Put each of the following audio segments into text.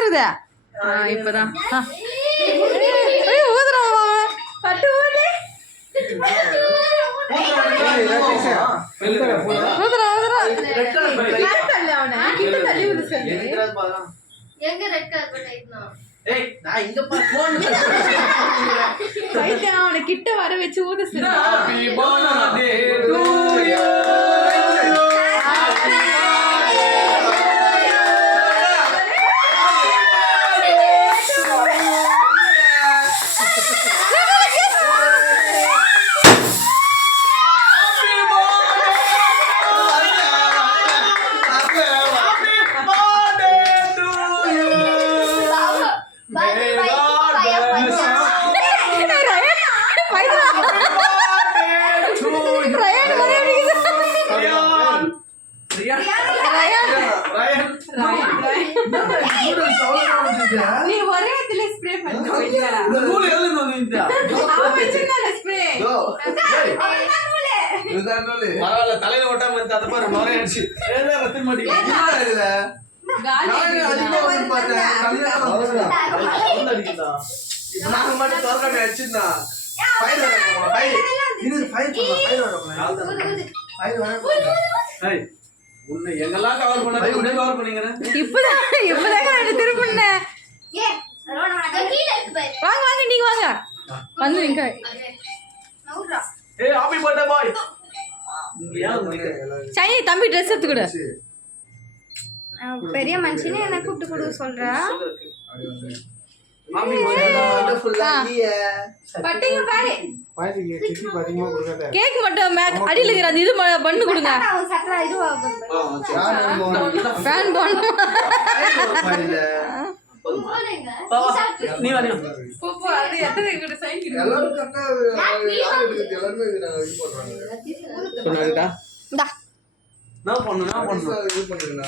இருக்குதா இப்பதான் ஊதுறான் பட்டு ஊது அவனை கிட்ட வர வச்சு ஊத நீ ஒரே இதுல ஸ்ப்ரே பண்ணு நூல் எல்லாம் நோனிட்டா அவன் வெச்சிருக்கால ஸ்ப்ரே இதுதான் நூல் பரவாயில்லை தலையில ஓட்டாம இருந்தா அத பாரு நோரே அடிச்சு ஏதா வத்தி மாட்டீங்க என்னடா இதுல காலி அதிகமா வந்து பார்த்தேன் கல்யாணம் வந்து அடிக்குதா நான் மட்டும் தோர்க்காம அடிச்சினா ஃபைல் வரணும் ஃபைல் இது ஃபைல் பண்ணலாம் ஃபைல் வரணும் ஏய் உன்னை எங்கெல்லாம் கவர் பண்ணா உடனே கவர் பண்ணீங்கற இப்பதான் நான் திருப்பினே ஏ ரோனா கீழ இருக்கு பாரு வாங்க வாங்க நீங்க வாங்க வந்து நிங்க நவுறா ஏய் ஹாப்பி பர்த்டே பாய் சை தம்பி Dress எடுத்து கொடு பெரிய மனுஷனே என்ன கூப்பிட்டு கொடு சொல்றா மாமி வண்டர்ஃபுல்லா ஹியா பட்டிங்க பாரு பாருங்க கிட்டி பாத்தீங்க கொடுங்க கேக் மட்டும் அடியில இருக்கிற அது இது பண்ணு கொடுங்க சட்டல இது ஃபேன் போன் நீ வாங்க போப்போ அது எத்தனை கிட்ட சைன் கிட்ட எல்லாரும் கரெக்ட்டா எல்லாரும் இது போடுறாங்க சொன்னாடா இந்தா நான் பண்ணு இது பண்ணுங்க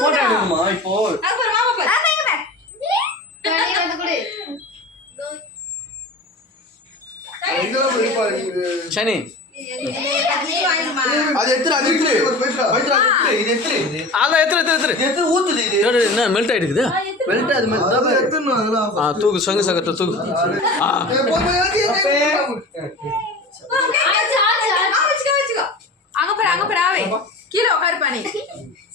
போட்டோ எடுக்கணுமா இப்போ மாமா பாரு நீங்க வந்து குடு எங்கல போய் பாரு சனி அது எத்துற இது எத்துற ஆல எத்துற ஊத்துது இது என்ன மெல்ட் ஆயிடுது மெல்ட் அது மெல்ட் எத்துறணும் அதெல்லாம் தூக்கு சங்க சங்கட்ட தூக்கு அங்க பாரு ஆவே கீழ உட்கார் பானி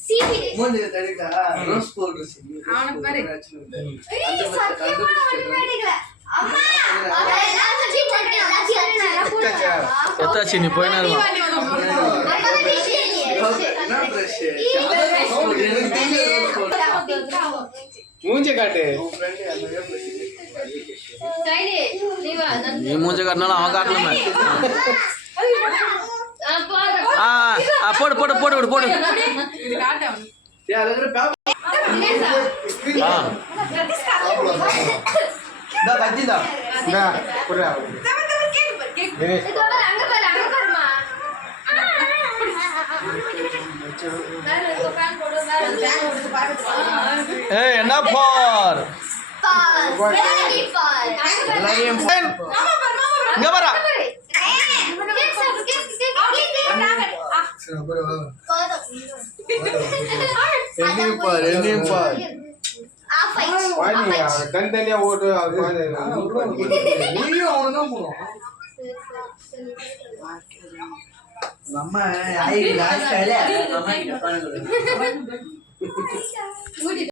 சிபி மோனே தடிடா ரோஸ் பவுடர் சிபி அவன பாரு ஏய் சத்தியமா வடிவடிக்கல அம்மா அதெல்லாம் சச்சி போட்டு எல்லாத்தையும் போடுங்க எத்தாச்சி நீ போய் நான் மூஞ்ச காட்டு நீ மூஞ்ச காட்டினாலும் அவன் காட்டலாமே போடு போடு போடு போடு என்ன பார் இங்க பாரா தனித்தனியா ஓட்டு நம்ம